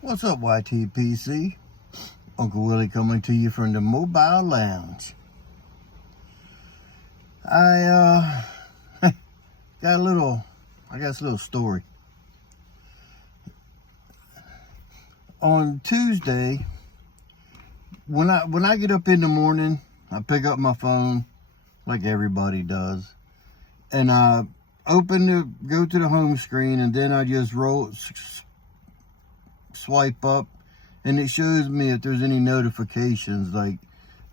What's up, YTPC? Uncle Willie coming to you from the Mobile Lounge. I got this little story. On Tuesday, when I get up in the morning, I pick up my phone like everybody does, and I go to the home screen, and then I just swipe up, and it shows me if there's any notifications like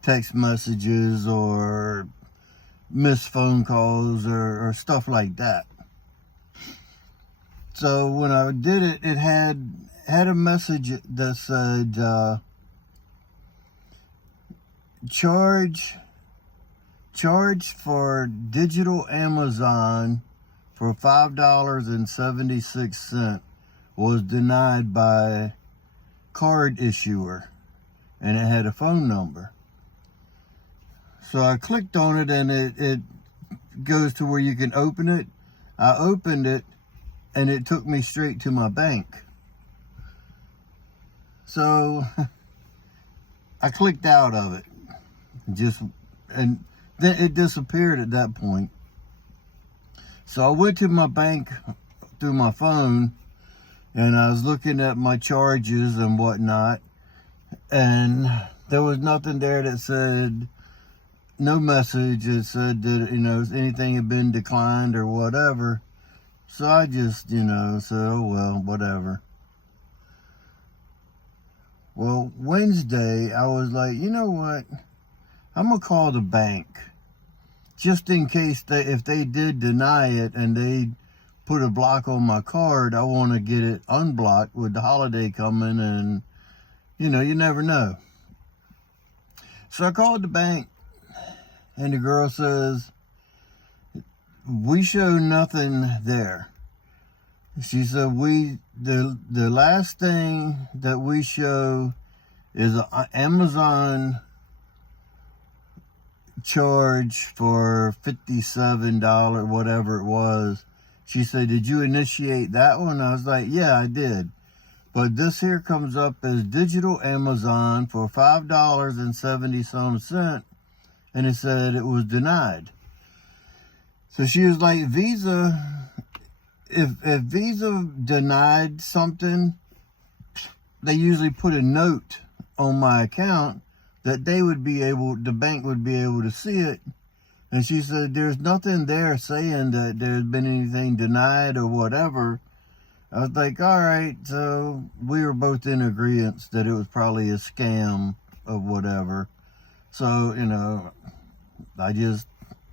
text messages or missed phone calls or stuff like that. So when I did it, it had a message that said charge for digital Amazon for $5.76 was denied by card issuer, and it had a phone number. So I clicked on it, and it goes to where you can open it. I opened it, and it took me straight to my bank. So I clicked out of it, and then it disappeared at that point. So I went to my bank through my phone, and I was looking at my charges and whatnot, and there was nothing there that said, no message that said that, anything had been declined or whatever. So I just, said, oh well, whatever. Well, Wednesday, I was like, you know what? I'm going to call the bank. Just in case if they did deny it and they put a block on my card, I want to get it unblocked with the holiday coming, and, you never know. So I called the bank, and the girl says, we show nothing there. She said, the last thing that we show is an Amazon charge for $57, whatever it was. She said, did you initiate that one? I was like, yeah, I did. But this here comes up as digital Amazon for $5.70, and it said it was denied. So she was like, Visa, if Visa denied something, they usually put a note on my account that the bank would be able to see it. And she said, there's nothing there saying that there's been anything denied or whatever. I was like, all right. So we were both in agreement that it was probably a scam of whatever. So, I just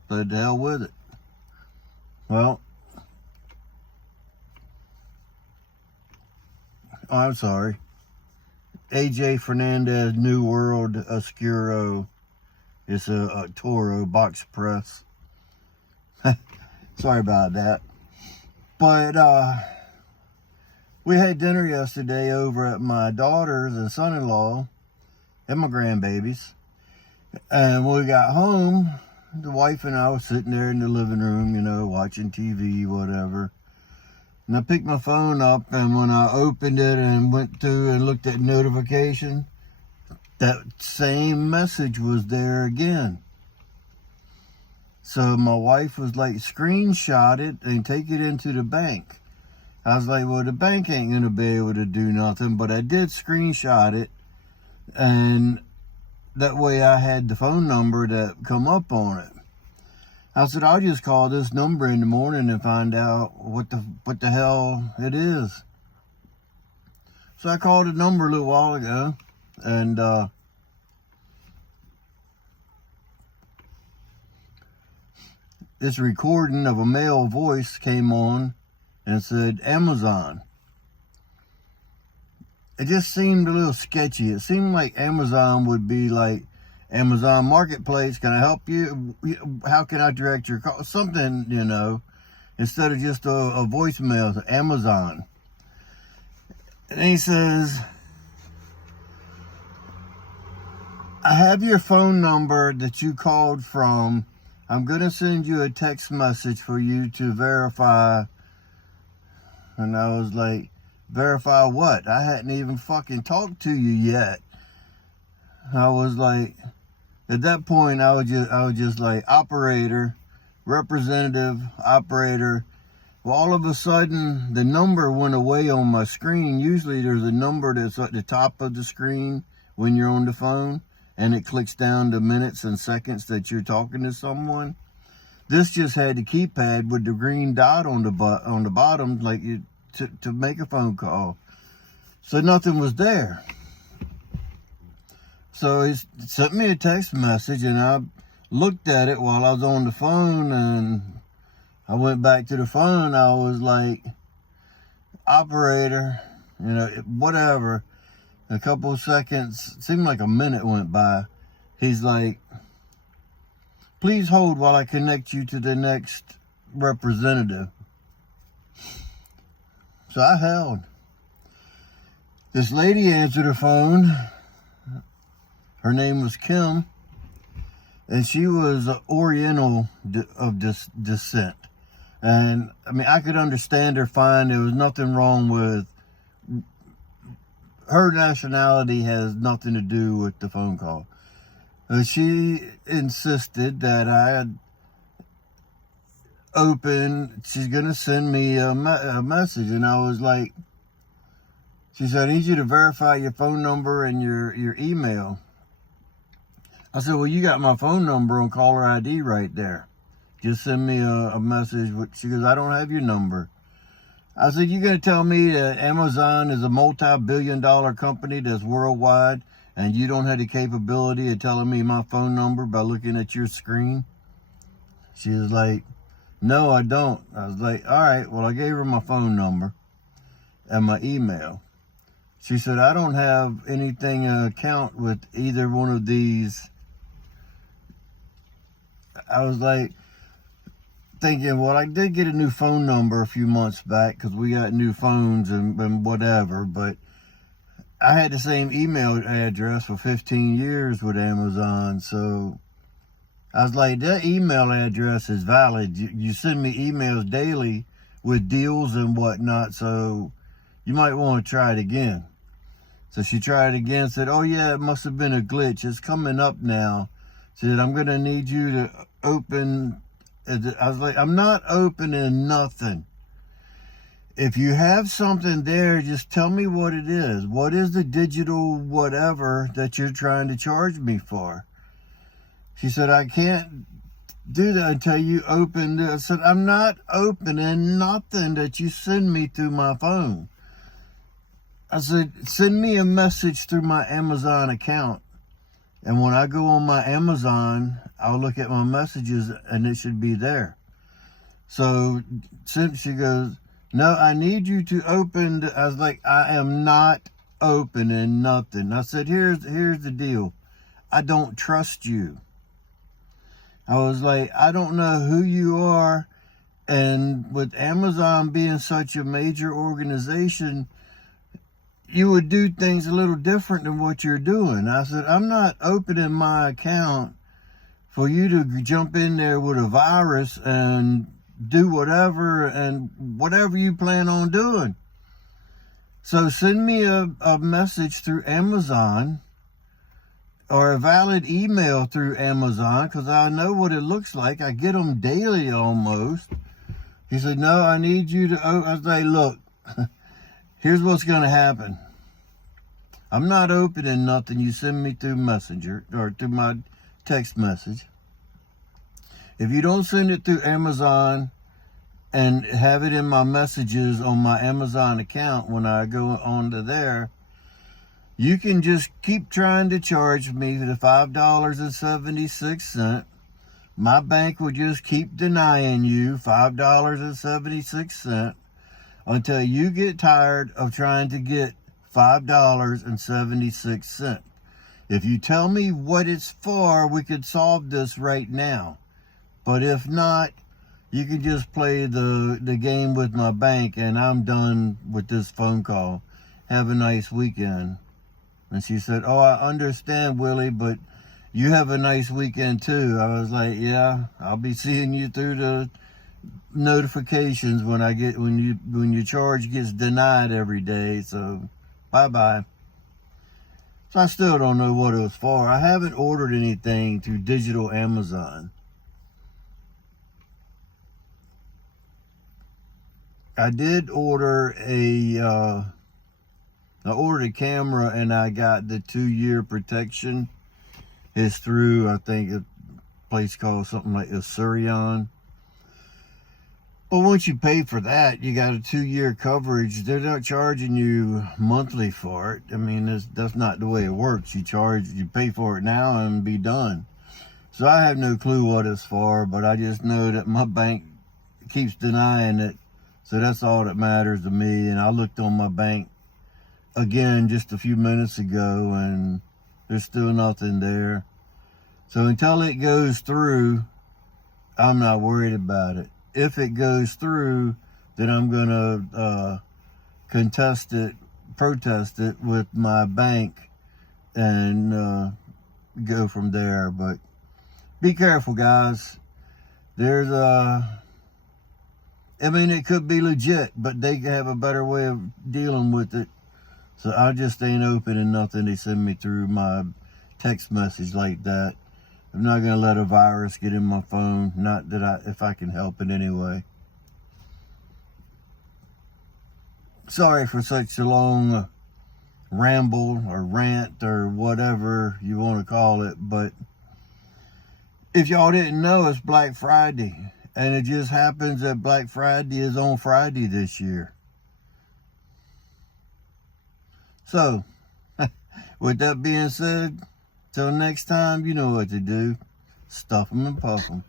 said, the hell with it. Well, I'm sorry. AJ Fernandez New World Oscuro. It's a Toro box press. Sorry about that. But we had dinner yesterday over at my daughter's and son-in-law and my grandbabies. And when we got home, the wife and I were sitting there in the living room, watching TV, whatever. And I picked my phone up, and when I opened it and went through and looked at notification, that same message was there again. So my wife was like, screenshot it and take it into the bank. I was like, well, the bank ain't going to be able to do nothing, but I did screenshot it, and that way I had the phone number that come up on it. I said, I'll just call this number in the morning and find out what the hell it is. So I called the number a little while ago, and this recording of a male voice came on and said, Amazon. It just seemed a little sketchy. It seemed like Amazon would be like, Amazon Marketplace, can I help you? How can I direct your call? Something, instead of just a voicemail, Amazon. And he says, I have your phone number that you called from. I'm going to send you a text message for you to verify. And I was like, Verify what? I hadn't even fucking talked to you yet. I was like, at that point, I was just like, operator, representative, operator. Well, all of a sudden, the number went away on my screen. Usually there's a number that's at the top of the screen when you're on the phone, and it clicks down to minutes and seconds that you're talking to someone. This just had the keypad with the green dot on the bottom, like to make a phone call. So nothing was there. So he sent me a text message, and I looked at it while I was on the phone, and I went back to the phone. I was like, operator, whatever. A couple of seconds, seemed like a minute went by. He's like, please hold while I connect you to the next representative. So I held. This lady answered the phone. Her name was Kim, and she was Oriental of descent. And I mean, I could understand her fine. There was nothing wrong with her nationality. Has nothing to do with the phone call. She insisted that I had opened. She's gonna send me a message, and I was like, she said, I need you to verify your phone number and your email. I said, well, you got my phone number on caller ID right there. Just send me a message. She goes, I don't have your number. I said, you're going to tell me that Amazon is a multi-billion-dollar company that's worldwide, and you don't have the capability of telling me my phone number by looking at your screen? She was like, no, I don't. I was like, all right, well, I gave her my phone number and my email. She said, I don't have anything account with either one of these. I was like thinking, well, I did get a new phone number a few months back because we got new phones and whatever, but I had the same email address for 15 years with Amazon. So I was like, that email address is valid. You send me emails daily with deals and whatnot, so you might want to try it again. So she tried again, said, oh yeah, it must have been a glitch. It's coming up now. She said, I'm going to need you to open. I was like, I'm not opening nothing. If you have something there, just tell me what it is. What is the digital whatever that you're trying to charge me for? She said, I can't do that until you open it. I said, I'm not opening nothing that you send me through my phone. I said, send me a message through my Amazon account. And when I go on my Amazon, I'll look at my messages and it should be there. So she goes, no, I need you to open. I was like, I am not opening nothing. I said, here's the deal. I don't trust you. I was like, I don't know who you are. And with Amazon being such a major organization, you would do things a little different than what you're doing. I said, I'm not opening my account for you to jump in there with a virus and do whatever you plan on doing. So send me a message through Amazon or a valid email through Amazon, because I know what it looks like. I get them daily almost. He said, no, I need you to, I was like, look, here's what's going to happen. I'm not opening nothing you send me through Messenger or through my text message. If you don't send it through Amazon and have it in my messages on my Amazon account when I go onto there, you can just keep trying to charge me the $5.76. My bank will just keep denying you $5.76 until you get tired of trying to get $5.76. If you tell me what it's for, we could solve this right now. But if not, you can just play the game with my bank, and I'm done with this phone call. Have a nice weekend. And she said, oh, I understand, Willie, but you have a nice weekend too. I was like, yeah, I'll be seeing you through notifications when your charge gets denied every day. So bye. So I still don't know what it was for. I haven't ordered anything through digital Amazon. I did order I ordered a camera, and I got the 2-year protection. It's through, I think, a place called something like Oscuro. But once you pay for that, you got a 2-year coverage. They're not charging you monthly for it. I mean, that's not the way it works. You pay for it now and be done. So I have no clue what it's for, but I just know that my bank keeps denying it. So that's all that matters to me. And I looked on my bank again just a few minutes ago, and there's still nothing there. So until it goes through, I'm not worried about it. If it goes through, then I'm going to protest it with my bank, and go from there. But be careful, guys. It could be legit, but they have a better way of dealing with it. So I just ain't opening nothing they send me through my text message like that. I'm not going to let a virus get in my phone. Not that if I can help it anyway. Sorry for such a long ramble or rant or whatever you want to call it. But if y'all didn't know, it's Black Friday. And it just happens that Black Friday is on Friday this year. So, with that being said, till next time, you know what to do. Stuff them and puff them.